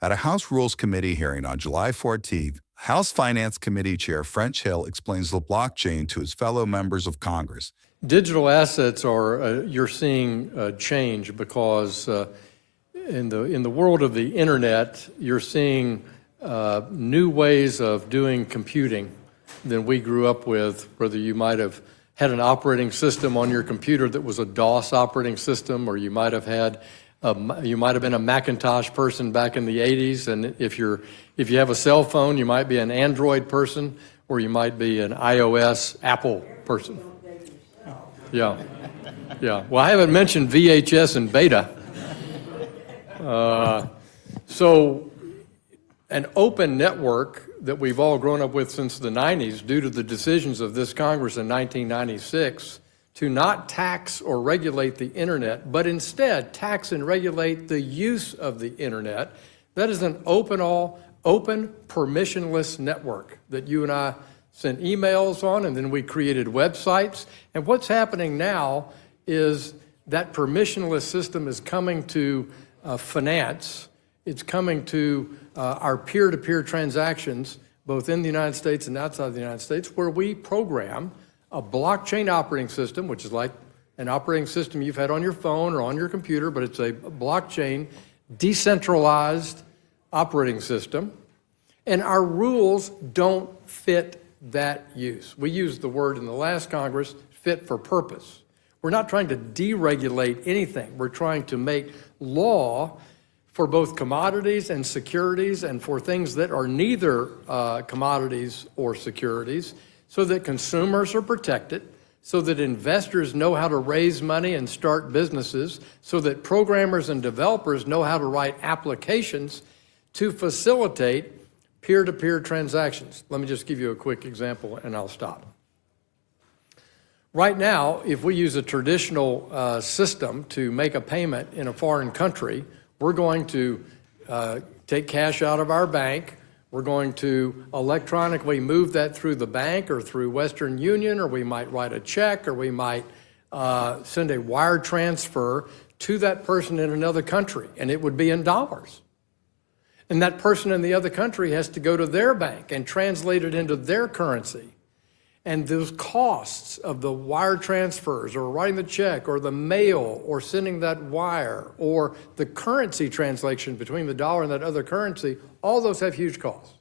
At a House Rules Committee hearing on July 14th, House Finance Committee Chair French Hill explains the blockchain to his fellow members of Congress. Digital assets are, you're seeing change because in the world of the internet, you're seeing new ways of doing computing than we grew up with, whether you might have had an operating system on your computer that was a DOS operating system, or you might have had you might have been a Macintosh person back in the 80s, and if you have a cell phone, you might be an Android person, or you might be an iOS Apple person. Yeah, yeah. Well, I haven't mentioned VHS and beta. So an open network that we've all grown up with since the 90s, due to the decisions of this Congress in 1996, to not tax or regulate the internet, but instead tax and regulate the use of the internet. That is an open, permissionless network that you and I sent emails on, and then we created websites. And what's happening now is that permissionless system is coming to finance. It's coming to our peer-to-peer transactions, both in the United States and outside the United States, where we program a blockchain operating system, which is like an operating system you've had on your phone or on your computer, but it's a blockchain, decentralized operating system. And our rules don't fit that use. We used the word in the last Congress, fit for purpose. We're not trying to deregulate anything. We're trying to make law for both commodities and securities, and for things that are neither commodities or securities, so that consumers are protected, so that investors know how to raise money and start businesses, so that programmers and developers know how to write applications to facilitate peer-to-peer transactions. Let me just give you a quick example and I'll stop. Right now, if we use a traditional system to make a payment in a foreign country, we're going to take cash out of our bank. We're going to electronically move that through the bank or through Western Union, or we might write a check, or we might send a wire transfer to that person in another country, and it would be in dollars. And that person in the other country has to go to their bank and translate it into their currency. And those costs of the wire transfers, or writing the check, or the mail, or sending that wire, or the currency translation between the dollar and that other currency, all those have huge costs.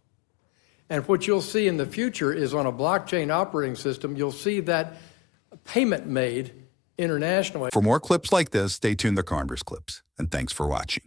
And what you'll see in the future is, on a blockchain operating system, you'll see that payment made internationally. For more clips like this, stay tuned to Congress Clips. And thanks for watching.